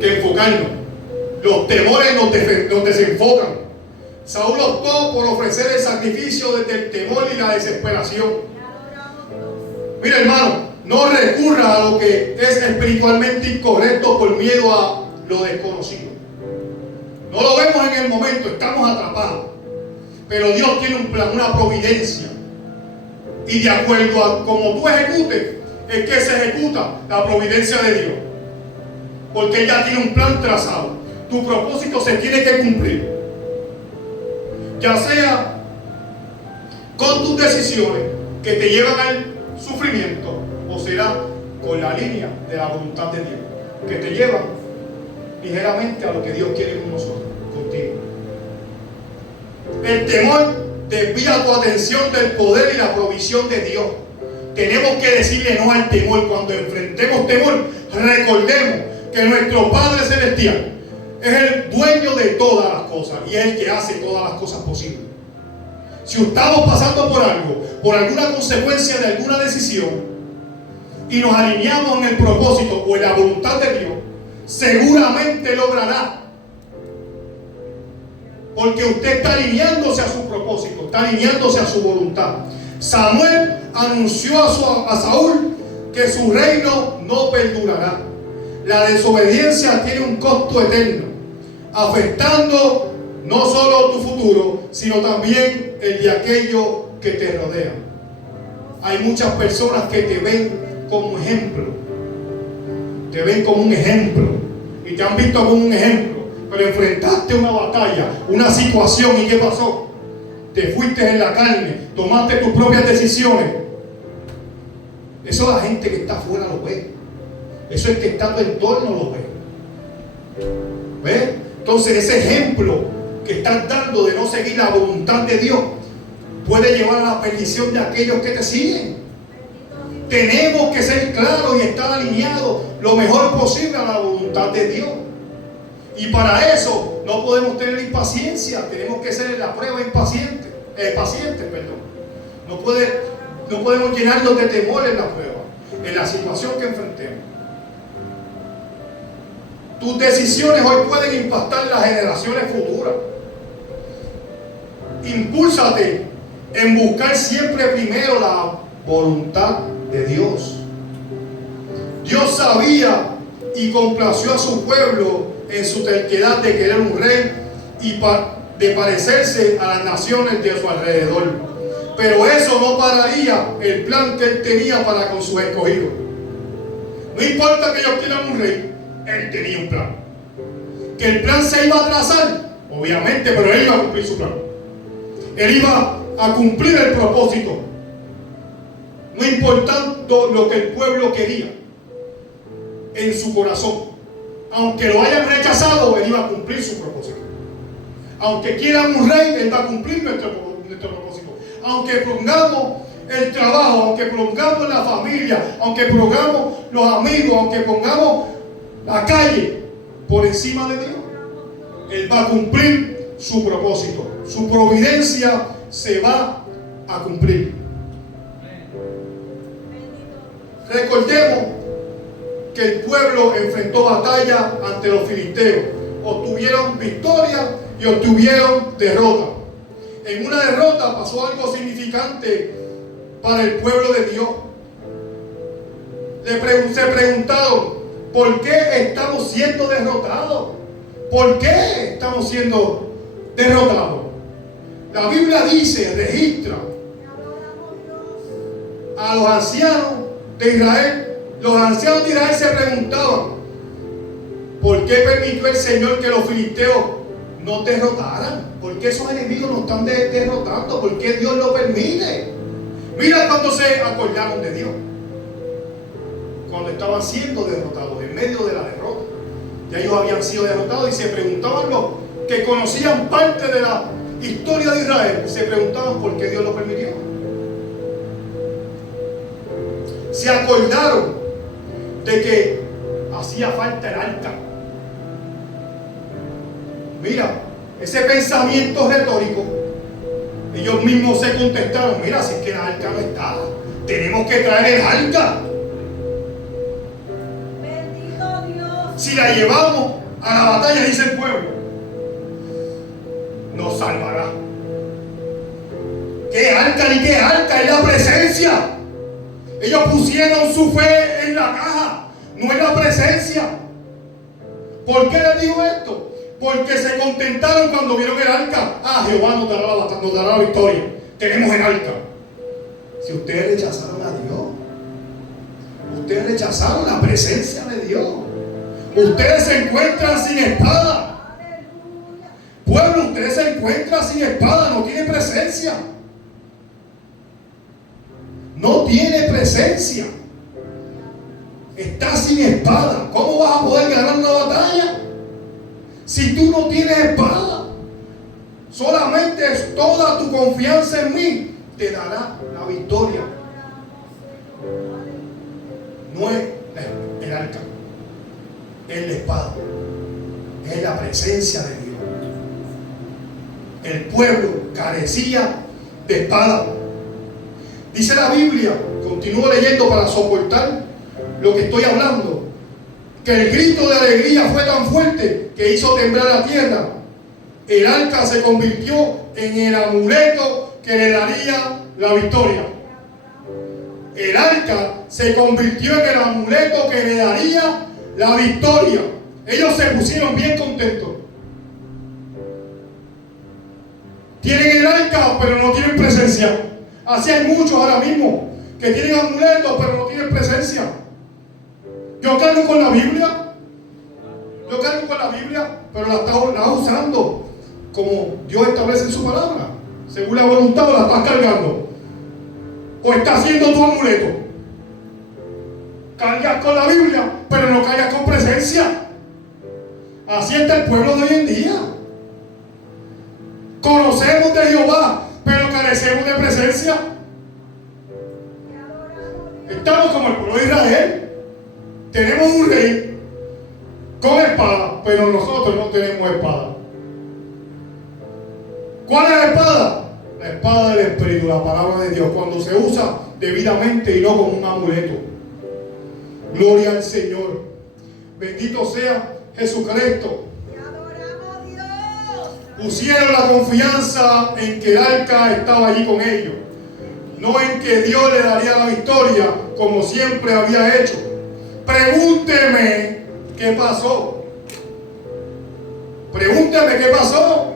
que enfocarnos. Los temores nos desenfocan. Saúl optó por ofrecer el sacrificio desde el temor y la desesperación. Mira, hermano, no recurra a lo que es espiritualmente incorrecto por miedo a lo desconocido. No lo vemos en el momento, estamos atrapados. Pero Dios tiene un plan, una providencia. Y de acuerdo a cómo tú ejecutes, es que se ejecuta la providencia de Dios. Porque ella tiene un plan trazado. Tu propósito se tiene que cumplir. Ya sea con tus decisiones que te llevan al sufrimiento, o será con la línea de la voluntad de Dios, que te llevan ligeramente a lo que Dios quiere con nosotros, contigo. El temor desvía tu atención del poder y la provisión de Dios. Tenemos que decirle no al temor. Cuando enfrentemos temor, recordemos que nuestro Padre Celestial es el dueño de todas las cosas y es el que hace todas las cosas posibles. Si estamos pasando por algo, por alguna consecuencia de alguna decisión, y nos alineamos en el propósito o en la voluntad de Dios, seguramente logrará. Porque usted está alineándose a su propósito, está alineándose a su voluntad. Samuel anunció a Saúl que su reino no perdurará. La desobediencia tiene un costo eterno, afectando no solo tu futuro, sino también el de aquello que te rodea. Hay muchas personas que te ven como ejemplo, te ven como un ejemplo y te han visto como un ejemplo, pero enfrentaste una batalla, una situación, ¿y qué pasó? Te fuiste en la carne, tomaste tus propias decisiones. Eso la gente que está afuera lo ve. Eso es que está en tu entorno lo ve. ¿Ves? Entonces ese ejemplo que estás dando de no seguir la voluntad de Dios puede llevar a la perdición de aquellos que te siguen. Tenemos que ser claros y estar alineados lo mejor posible a la voluntad de Dios. Y para eso no podemos tener impaciencia. Tenemos que ser en la prueba pacientes. No podemos llenarnos de temor en la prueba, en la situación que enfrentemos. Tus decisiones hoy pueden impactar las generaciones futuras. Impúlsate en buscar siempre primero la voluntad de Dios. Dios sabía y complació a su pueblo en su terquedad de querer un rey y de parecerse a las naciones de su alrededor. Pero eso no pararía el plan que él tenía para con sus escogidos. No importa que ellos quieran un rey, él tenía un plan. Que el plan se iba a trazar, obviamente, pero él iba a cumplir su plan. Él iba a cumplir el propósito, no importando lo que el pueblo quería en su corazón. Aunque lo hayan rechazado, él iba a cumplir su propósito. Aunque quieran un rey, él va a cumplir nuestro propósito. Aunque pongamos el trabajo, aunque pongamos la familia, aunque pongamos los amigos, aunque pongamos la calle por encima de Dios, él va a cumplir su propósito. Su providencia se va a cumplir. Recordemos que el pueblo enfrentó batalla ante los filisteos. Obtuvieron victoria y obtuvieron derrota. En una derrota pasó algo significante para el pueblo de Dios. Se preguntaron, ¿por qué estamos siendo derrotados? ¿Por qué estamos siendo derrotados? La Biblia dice, registra a los ancianos de Israel. Los ancianos de Israel se preguntaban, ¿por qué permitió el Señor que los filisteos nos derrotaran? ¿Por qué esos enemigos nos están derrotando? ¿Por qué Dios lo permite? Mira cuando se acordaron de Dios. Cuando estaban siendo derrotados, en medio de la derrota. Ya ellos habían sido derrotados y se preguntaban los que conocían parte de la historia de Israel. Se preguntaban por qué Dios lo permitió. Se acordaron de que hacía falta el arca. Mira, ese pensamiento retórico, ellos mismos se contestaron: mira, si es que la arca no está, tenemos que traer el arca. Bendito Dios. Si la llevamos a la batalla, dice el pueblo, nos salvará. ¿Qué arca ni qué arca? Es la presencia. Ellos pusieron su fe en la caja, no en la presencia. ¿Por qué les digo esto? Porque se contentaron cuando vieron el arca. Ah, Jehová nos dará la victoria. Tenemos el arca. Si ustedes rechazaron a Dios, ustedes rechazaron la presencia de Dios, ustedes se encuentran sin espada. Pueblo, ustedes se encuentran sin espada, no tiene presencia. No tiene presencia. Está sin espada. ¿Cómo vas a poder ganar una batalla si tú no tienes espada? Solamente es toda tu confianza en mí te dará la victoria. No es el arca, es la espada, es la presencia de Dios. El pueblo carecía de espada. Dice la Biblia, continúo leyendo para soportar lo que estoy hablando, que el grito de alegría fue tan fuerte que hizo temblar la tierra. El arca se convirtió en el amuleto que le daría la victoria. El arca se convirtió en el amuleto que le daría la victoria. Ellos se pusieron bien contentos. Tienen el arca, pero no tienen presencia. Así hay muchos ahora mismo que tienen amuletos, pero no tienen presencia. Yo cargo con la Biblia, pero la estás usando como Dios establece en su palabra, según la voluntad, o la estás cargando, o estás haciendo tu amuleto. Cargas con la Biblia, pero no cargas con presencia. Así está el pueblo de hoy en día. Conocemos de Jehová, pero carecemos de presencia. Estamos como el pueblo de Israel. Tenemos un rey con espada, pero nosotros no tenemos espada. ¿Cuál es la espada? La espada del Espíritu, la palabra de Dios, cuando se usa debidamente y no como un amuleto. Gloria al Señor. Bendito sea Jesucristo. Pusieron la confianza en que el arca estaba allí con ellos, no en que Dios le daría la victoria como siempre había hecho. Pregúnteme qué pasó. Pregúnteme qué pasó.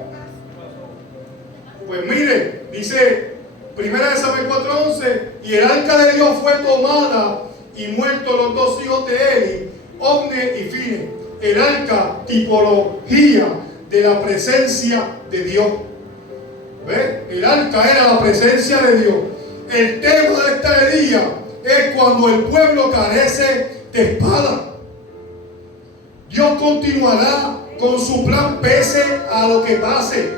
Pues mire, dice 1 Samuel 4:11, y el arca de Dios fue tomada y muertos los dos hijos de Eli, Ofni y Fine. El arca, tipología de la presencia de Dios. ¿Ve? El arca era la presencia de Dios. El tema de este día es cuando el pueblo carece de espada. Dios continuará con su plan pese a lo que pase.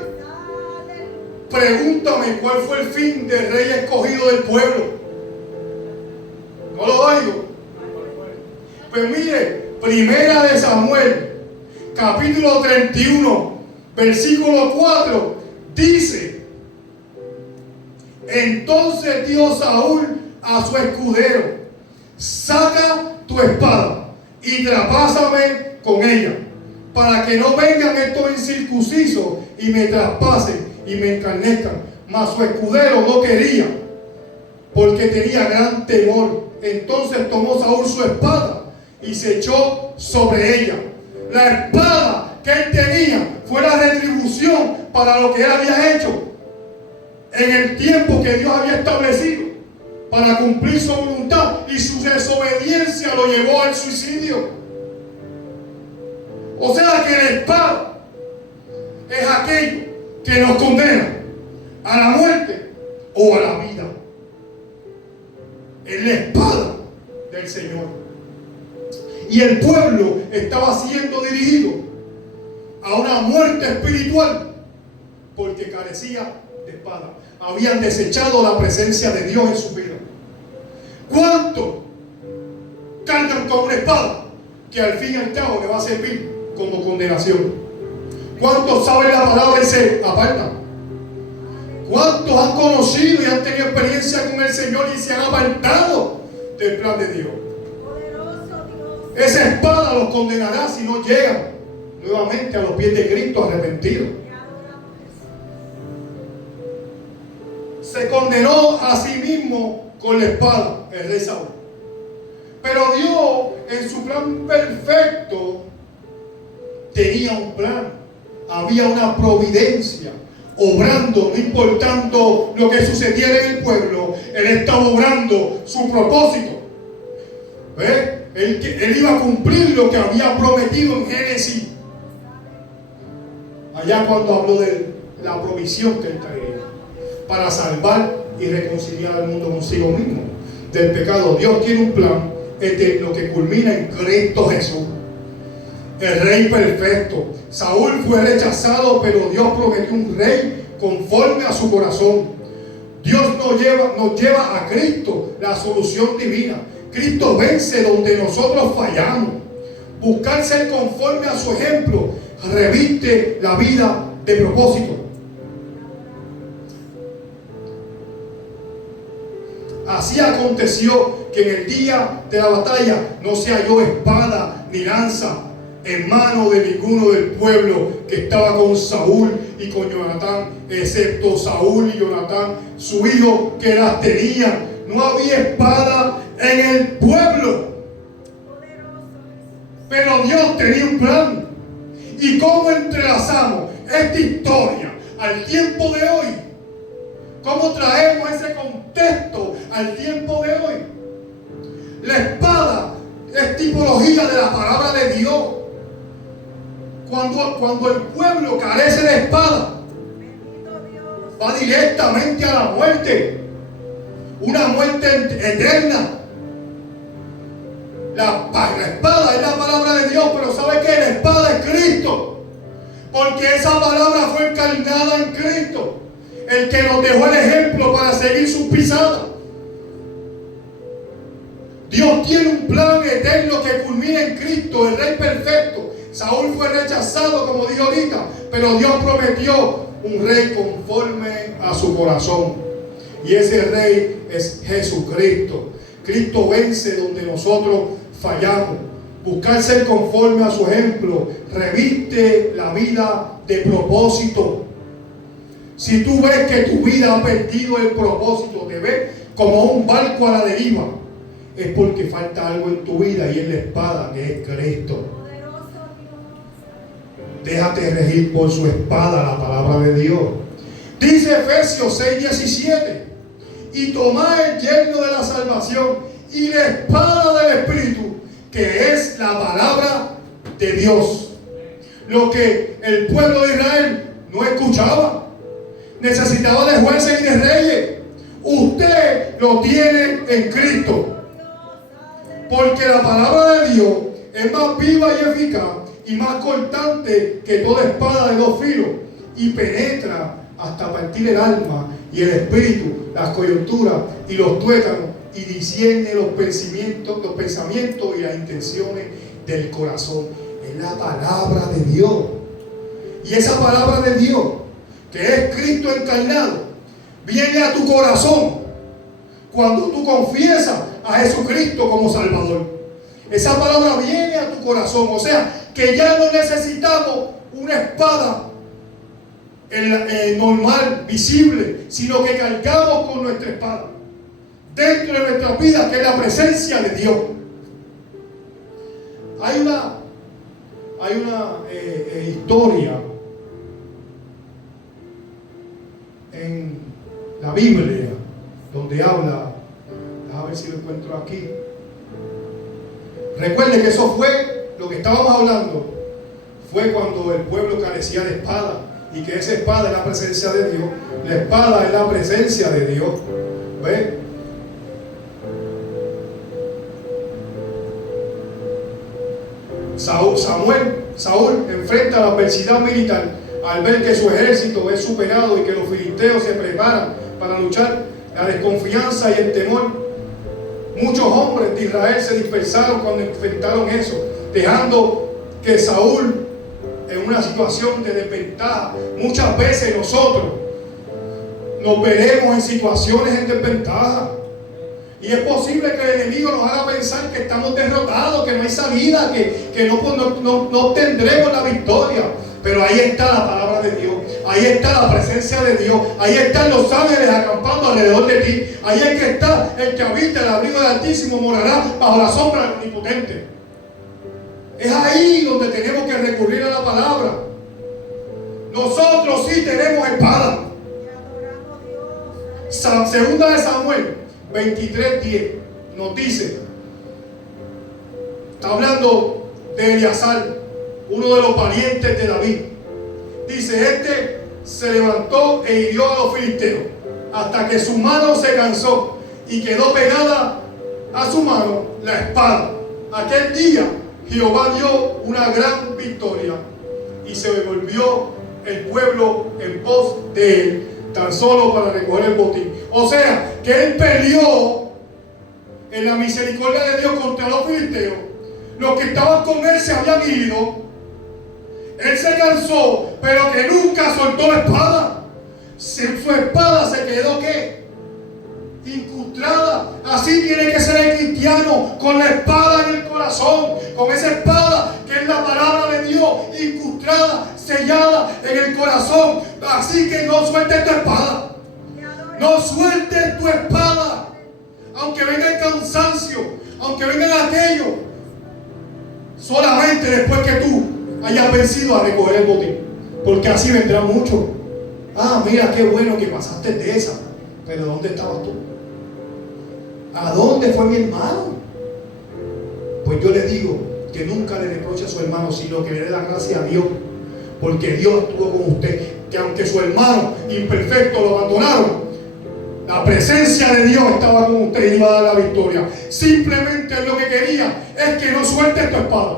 Pregúntame cuál fue el fin del rey escogido del pueblo. No lo oigo. Pues mire, 1 Samuel capítulo 31 versículo 4 dice: entonces dijo Saúl a su escudero: saca tu espada y traspásame con ella, para que no vengan estos incircuncisos y me traspasen y me encarnezcan. Mas su escudero no quería, porque tenía gran temor. Entonces tomó Saúl su espada y se echó sobre ella. La espada que él tenía fue la retribución para lo que él había hecho en el tiempo que Dios había establecido para cumplir su voluntad, y su desobediencia lo llevó al suicidio. O sea que la espada es aquello que nos condena a la muerte o a la vida. Es la espada del Señor. Y el pueblo estaba siendo dirigido a una muerte espiritual porque carecía de espada. Habían desechado la presencia de Dios en su vida. ¿Cuánto cargan con una espada que al fin y al cabo le va a servir como condenación. ¿Cuántos saben la palabra y se apartan? ¿Cuántos han conocido y han tenido experiencia con el Señor y se han apartado del plan de Dios? Poderoso Dios. Esa espada los condenará si no llegan nuevamente a los pies de Cristo arrepentidos. Te adoramos, Jesús. Se condenó a sí mismo con la espada el rey Saúl. Pero Dios, en su plan perfecto, tenía un plan. Había una providencia obrando, no importando lo que sucediera en el pueblo. Él estaba obrando su propósito. Él iba a cumplir lo que había prometido en Génesis, allá cuando habló de la provisión que él traería para salvar y reconciliar al mundo consigo mismo del pecado. Dios tiene un plan eterno que culmina en Cristo Jesús, el rey perfecto. Saúl fue rechazado, pero Dios prometió un rey conforme a su corazón. Dios nos lleva a Cristo, la solución divina. Cristo vence donde nosotros fallamos. Buscar ser conforme a su ejemplo reviste la vida de propósito. Así aconteció que en el día de la batalla no se halló espada ni lanza en mano de ninguno del pueblo que estaba con Saúl y con Jonatán, excepto Saúl y Jonatán, su hijo, que las tenían. No había espada en el pueblo. Poderoso Jesús. Pero Dios tenía un plan. ¿Y cómo entrelazamos esta historia al tiempo de hoy? ¿Cómo traemos ese contexto al tiempo de hoy? La espada es tipología de la palabra de Dios. Cuando el pueblo carece de espada, Bendito Dios. va directamente a la muerte. Una muerte eterna. La espada es la palabra de Dios, pero ¿sabe qué? La espada es Cristo. Porque esa palabra fue encarnada en Cristo, el que nos dejó el ejemplo para seguir sus pisadas. Dios tiene un plan eterno que culmina en Cristo, el Rey perfecto. Saúl fue rechazado, como dije ahorita, pero Dios prometió un rey conforme a su corazón. Y ese rey es Jesucristo. Cristo vence donde nosotros fallamos. Buscar ser conforme a su ejemplo reviste la vida de propósito. Si tú ves que tu vida ha perdido el propósito, te ves como un barco a la deriva, es porque falta algo en tu vida y es la espada que es Cristo. Poderoso Dios. Déjate regir por su espada, la palabra de Dios. Dice Efesios 6:17: y tomad el yelmo de la salvación y la espada del Espíritu, que es la palabra de Dios. Lo que el pueblo de Israel no escuchaba, necesitaba de jueces y de reyes. Usted lo tiene en Cristo, porque la palabra de Dios es más viva y eficaz y más cortante que toda espada de dos filos, y penetra hasta partir el alma y el espíritu, las coyunturas y los tuétanos, y discierne los pensamientos y las intenciones del corazón. Es la palabra de Dios. Y esa palabra de Dios, que es Cristo encarnado, viene a tu corazón cuando tú confiesas a Jesucristo como Salvador. Esa palabra viene a tu corazón. O sea, que ya no necesitamos una espada normal, visible, sino que cargamos con nuestra espada dentro de nuestra vida, que es la presencia de Dios. Hay una historia en la Biblia donde habla, a ver si lo encuentro aquí. Recuerde que eso fue lo que estábamos hablando, fue cuando el pueblo carecía de espada, y que esa espada es la presencia de Dios. La espada es la presencia de Dios. ¿Ve? Saúl enfrenta la adversidad militar al ver que su ejército es superado y que los filisteos se preparan para luchar. La desconfianza y el temor Muchos hombres de Israel se dispersaron cuando enfrentaron eso, dejando que Saúl en una situación de desventaja. Muchas veces nosotros nos veremos en situaciones en desventaja. Y es posible que el enemigo nos haga pensar que estamos derrotados, que no hay salida, que no obtendremos la victoria. Pero ahí está la palabra de Dios, ahí está la presencia de Dios, ahí están los ángeles acampando alrededor de ti. Ahí es que está el que habita el abrigo del Altísimo, morará bajo la sombra del Omnipotente. Es ahí donde tenemos que recurrir a la palabra. Nosotros sí tenemos espada. Segunda de Samuel 23:10 nos dice, está hablando de Eleazar, uno de los parientes de David. Dice, este se levantó e hirió a los filisteos hasta que su mano se cansó y quedó pegada a su mano la espada. Aquel día Jehová dio una gran victoria y se volvió el pueblo en pos de él, tan solo para recoger el botín. O sea, que él peleó en la misericordia de Dios contra los filisteos. Los que estaban con él se habían ido. Él se cansó, pero que nunca soltó la espada. Su espada se quedó, ¿qué? Incrustada. Así tiene que ser el cristiano, con la espada en el corazón, con esa espada que es la palabra de Dios, incrustada, sellada en el corazón. Así que no sueltes tu espada. No sueltes tu espada. Aunque venga el cansancio, aunque venga aquello, solamente después que tú hayas vencido a recoger el botín, porque así vendrá mucho. Ah, mira qué bueno que pasaste de esa, pero ¿dónde estabas tú? ¿A dónde fue mi hermano? Pues yo le digo que nunca le reproche a su hermano, sino que le dé la gracia a Dios, porque Dios estuvo con usted. Que aunque su hermano imperfecto lo abandonaron, la presencia de Dios estaba con usted y iba a dar la victoria. Simplemente lo que quería es que no sueltes tu espada.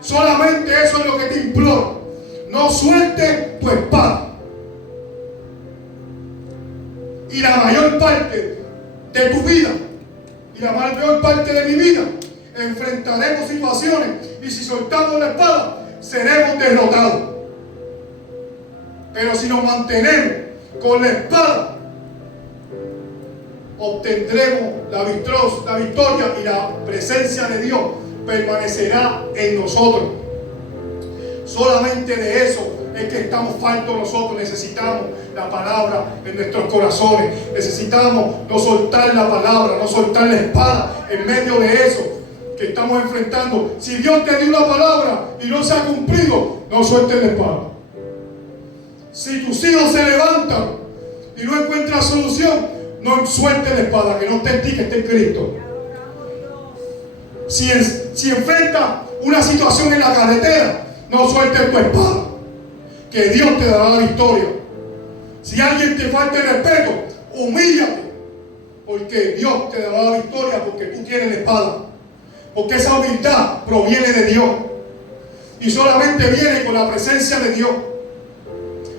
Solamente eso es lo que te imploro. No sueltes tu espada. Y la mayor parte de tu vida y la mayor parte de mi vida enfrentaremos situaciones, y si soltamos la espada seremos derrotados. Pero si nos mantenemos con la espada, obtendremos la victoria, y la presencia de Dios permanecerá en nosotros. Solamente de eso es que estamos faltos nosotros. Necesitamos la palabra en nuestros corazones. Necesitamos no soltar la palabra, no soltar la espada en medio de eso que estamos enfrentando. Si Dios te dio una palabra y no se ha cumplido, no sueltes la espada. Si tus hijos se levantan y no encuentran solución, no sueltes la espada, que no esté en ti, que esté en Cristo. Si enfrentas una situación en la carretera, no sueltes tu espada, que Dios te dará la victoria. Si alguien te falta el respeto, humíllate, porque Dios te dará la victoria, porque tú tienes la espada. Porque esa humildad proviene de Dios y solamente viene con la presencia de Dios.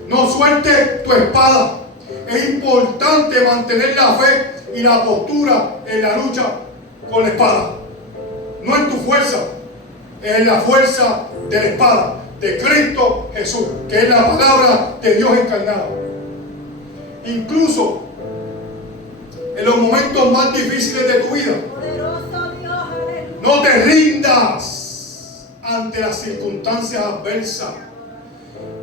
No sueltes tu espada. Es importante mantener la fe y la postura en la lucha con la espada. No en tu fuerza, es en la fuerza de la espada de Cristo Jesús, que es la palabra de Dios encarnada. Incluso en los momentos más difíciles de tu vida, no te rindas ante las circunstancias adversas.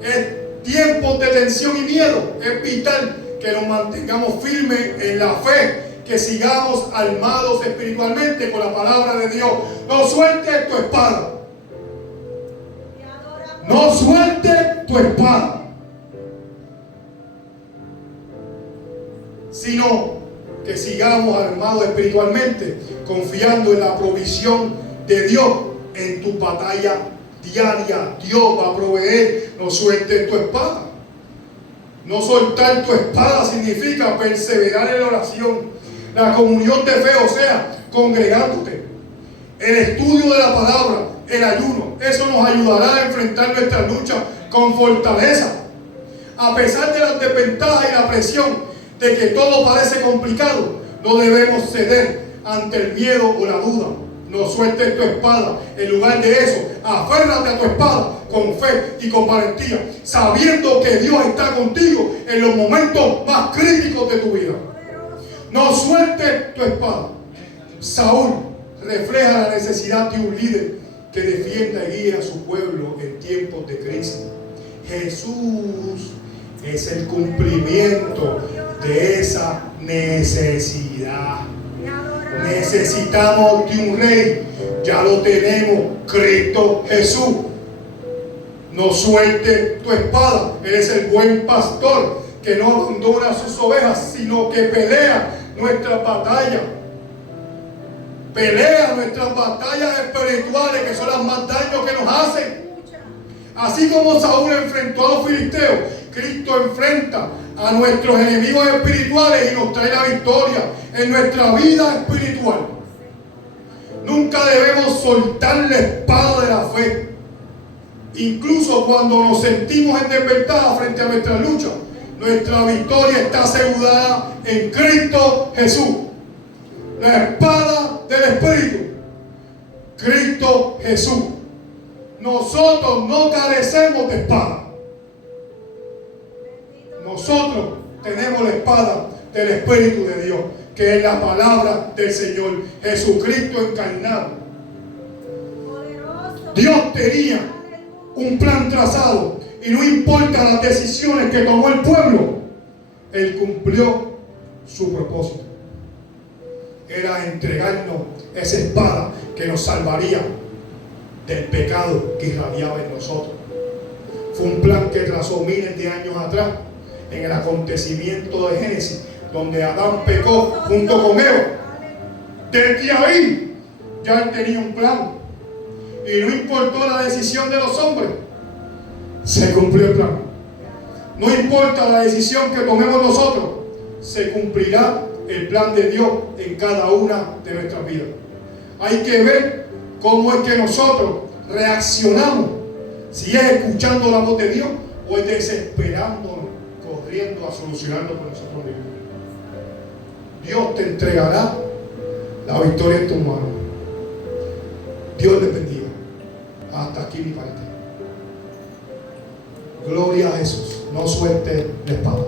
En tiempos de tensión y miedo es vital que nos mantengamos firmes en la fe, que sigamos armados espiritualmente con la palabra de Dios. No sueltes tu espada. No sueltes tu espada, sino que sigamos armados espiritualmente, confiando en la provisión de Dios en tu batalla diaria. Dios va a proveer. No sueltes tu espada. No soltar tu espada significa perseverar en la oración, la comunión de fe, o sea, congregándote, el estudio de la palabra, el ayuno. Eso nos ayudará a enfrentar nuestra lucha con fortaleza. A pesar de las desventajas y la presión de que todo parece complicado, no debemos ceder ante el miedo o la duda. No sueltes tu espada. En lugar de eso, aférrate a tu espada con fe y con valentía, sabiendo que Dios está contigo en los momentos más críticos de tu vida. No sueltes tu espada. Saúl refleja la necesidad de un líder que defienda y guíe a su pueblo en tiempos de crisis. Jesús es el cumplimiento de esa necesidad. Necesitamos de un rey. Ya lo tenemos, Cristo Jesús. No suelte tu espada. Él es el buen pastor que no abandona a sus ovejas, sino que pelea nuestras batallas. Pelea nuestras batallas espirituales, que son las más daño que nos hacen. Así como Saúl enfrentó a los filisteos, Cristo enfrenta a nuestros enemigos espirituales y nos trae la victoria en nuestra vida espiritual. Nunca debemos soltar la espada de la fe. Incluso cuando nos sentimos en desventaja frente a nuestra lucha, nuestra victoria está asegurada en Cristo Jesús. La espada del Espíritu, Cristo Jesús. Nosotros no carecemos de espada. Nosotros tenemos la espada del Espíritu de Dios, que es la palabra del Señor Jesucristo encarnado. Dios tenía un plan trazado y no importa las decisiones que tomó el pueblo, Él cumplió su propósito. Era entregarnos esa espada que nos salvaría del pecado que irradiaba en nosotros. Fue un plan que trazó miles de años atrás en el acontecimiento de Génesis, donde Adán pecó junto con Eva. Desde ahí ya él tenía un plan y no importó la decisión de los hombres, se cumplió el plan. No importa la decisión que tomemos nosotros, se cumplirá el plan de Dios en cada una de nuestras vidas. Hay que ver cómo es que nosotros reaccionamos, si es escuchando la voz de Dios o es desesperándonos, corriendo a solucionarlo por nosotros mismos. Dios te entregará la victoria en tus manos. Dios les bendiga. Hasta aquí mi parte. Gloria a Jesús. No suelte la espada.